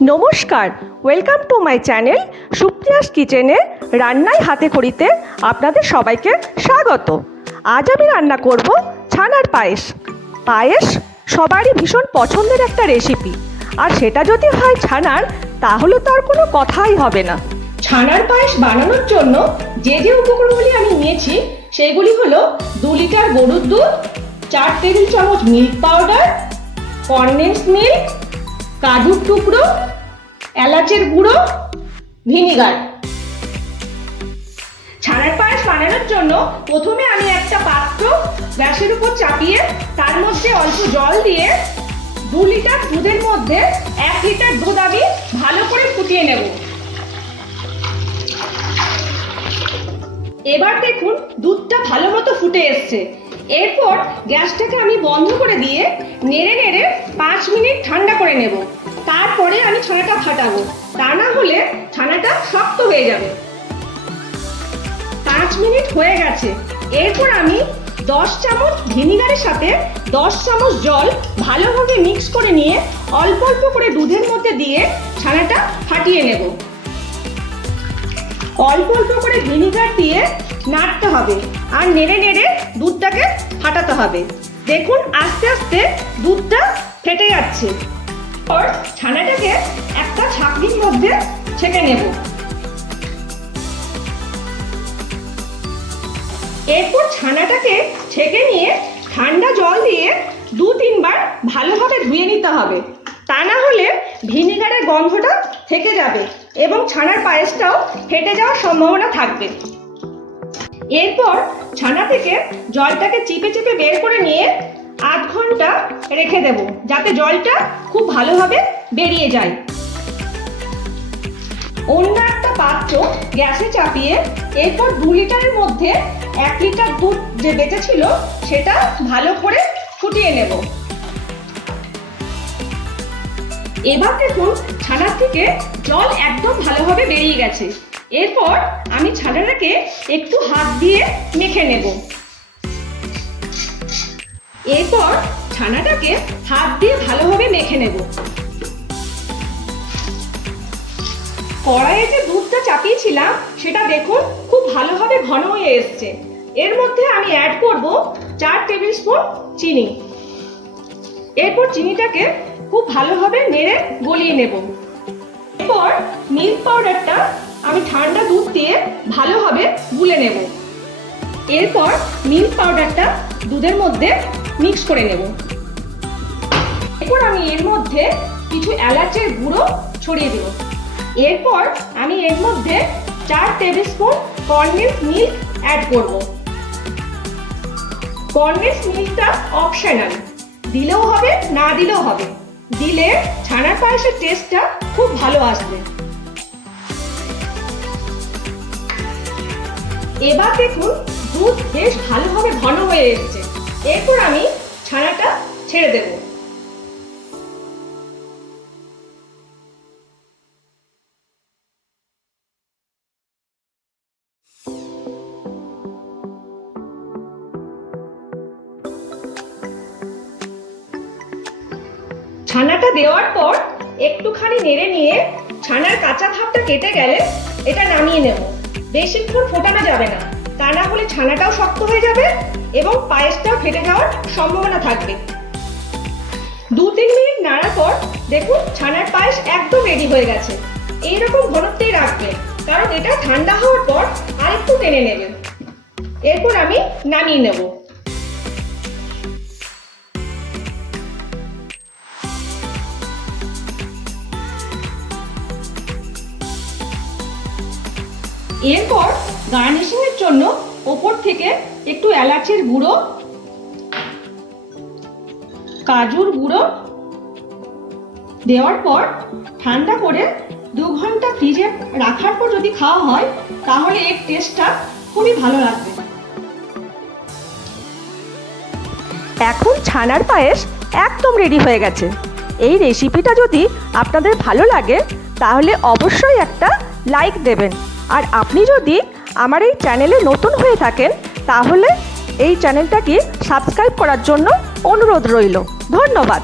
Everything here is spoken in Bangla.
নমস্কার, welcome to my channel Supriya's কিচেনে। রান্নায় হাতে খড়িতে আপনাদের সবাইকে স্বাগত। আজ আমি রান্না করব ছানার পায়েস। পায়েস সবারই ভীষণ পছন্দের একটা রেসিপি, আর সেটা যদি হয় ছানার, তাহলে তো আর কোনো কথাই হবে না। ছানার পায়েস বানানোর জন্য যে যে উপকরণগুলি আমি নিয়েছি সেগুলি হলো 2 লিটার গরুর দুধ, 4 টেবিল চামচ মিল্ক পাউডার, কনডেন্স মিল্ক, কাজুর টুকরো, এলাচের গুঁড়ো, ভিনিগার। ছানার পায়েস বানানোর জন্য প্রথমে আমি একটা পাত্র গ্যাসের উপর চাপিয়ে তার মধ্যে অল্প জল দিয়ে 2 লিটার দুধের মধ্যে 1 লিটার দুধ আমি ভালো করে ফুটিয়ে নেব। এবার দেখুন দুধটা ভালো মতো ফুটে এসছে। এরপর গ্যাসটাকে আমি বন্ধ করে দিয়ে নেড়ে নেড়ে 5 মিনিট ঠান্ডা করে নেব। তারপরে আমি ছানাটা ফাটাবো, তা না হলে ছানাটা শক্ত হয়ে যাবে। 5 মিনিট হয়ে গেছে। এরপর আমি 10 চামচ ভিনিগারের সাথে 10 চামচ জল ভালোভাবে মিক্স করে নিয়ে অল্প অল্প করে দুধের মধ্যে দিয়ে ছানাটা ফাটিয়ে নেব। অল্প অল্প করে ভিনিগার দিয়ে নাড়তে হবে আর নেড়ে নেড়ে দুধটাকে ফাটাতে হবে। দেখুন আস্তে আস্তে দুধটা ফেটে যাচ্ছে। আর ছানাটাকে একটা ছাঁকনির মধ্যে ছেঁকে নেব। এরপর ছানাটাকে ছেঁকে নিয়ে ঠান্ডা জল দিয়ে 2-3 বার ভালোভাবে ধুয়ে নিতে হবে, তা না হলে ভিনিগারের গন্ধটা থেকে যাবে এবং ছানার পায়েসটাও ফেটে যাওয়ার সম্ভাবনা থাকবে। এরপর ছানা থেকে জলটাকে চিপে চিপে বের করে নিয়ে আধ ঘন্টা রেখে দেব, যাতে জলটা খুব ভালোভাবে বেরিয়ে যায়। অন্য একটা পাত্র গ্যাসে চাপিয়ে এরপর 2 লিটারের মধ্যে 1 লিটার দুধ যে বেঁচে ছিল সেটা ভালো করে ফুটিয়ে নেব। এবার দেখুন ছানার থেকে জল একদম ভালোভাবে বেরিয়ে গেছে। এরপর আমি ছানাটাকে একটু হাত দিয়ে মেখে নেব। এরপর ছানাটাকে হাত দিয়ে ভালোভাবে মেখে নেব। কড়াইয়ে যে দুধটা চাপিয়েছিলাম সেটা দেখুন খুব ভালোভাবে ঘন হয়ে এসছে। এর মধ্যে আমি অ্যাড করব 4 টেবিল স্পুন চিনি। এরপর চিনিটাকে খুব ভালোভাবে নেড়ে গলিয়ে নেব। এরপর মিল্ক পাউডারটা আমি ঠান্ডা দুধ দিয়ে ভালোভাবে গুলে নেব। এরপর মিল্ক পাউডারটা দুধের মধ্যে মিক্স করে নেব। এরপর আমি এর মধ্যে কিছু এলাচের গুঁড়ো ছড়িয়ে দেব। এরপর আমি এর মধ্যে 4 tablespoon condensed milk add করব। কনডেন্স মিল্কটা অপশনাল, দিলেও হবে না দিলেও হবে। দিলে ছানার পায়েসের টেস্টটা খুব ভালো আসবে। এবার দেখুন দুধ বেশ ভালোভাবে ঘন হয়ে এসেছে। এরপর আমি ছানাটা ছেড়ে দেব। ছানাটা দেওয়ার পর একটুখানি নেড়ে নিয়ে ছানার কাঁচা ভাবটা কেটে গেলে এটা নামিয়ে নেব। বেশিক্ষণ ফোটানো যাবে না, তা না হলে ছানাটাও শক্ত হয়ে যাবে এবং পায়েসটাও ফেটে যাওয়ার সম্ভাবনা থাকবে। 2-3 মিনিট নাড়ার পর দেখুন ছানার পায়েস একদম রেডি হয়ে গেছে। এইরকম ঘনত্বেই রাখবে, কারণ এটা ঠান্ডা হওয়ার পর আরেকটু টেনে নেবে। এরপর আমি নামিয়ে নেব। এরপর গার্নিশিং এর জন্য ওপর থেকে একটু এলাচের গুঁড়ো, কাজুর গুঁড়ো দেওয়ার পর ঠান্ডা করে 2 ঘন্টা ফ্রিজে রাখার পর যদি খাওয়া হয় তাহলে এর টেস্টটা খুবই ভালো লাগবে। এখন ছানার পায়েস একদম রেডি হয়ে গেছে। এই রেসিপিটা যদি আপনাদের ভালো লাগে তাহলে অবশ্যই একটা লাইক দেবেন। আর আপনি যদি আমার এই চ্যানেলে নতুন হয়ে থাকেন তাহলে এই চ্যানেলটাকে সাবস্ক্রাইব করার জন্য অনুরোধ রইল। ধন্যবাদ।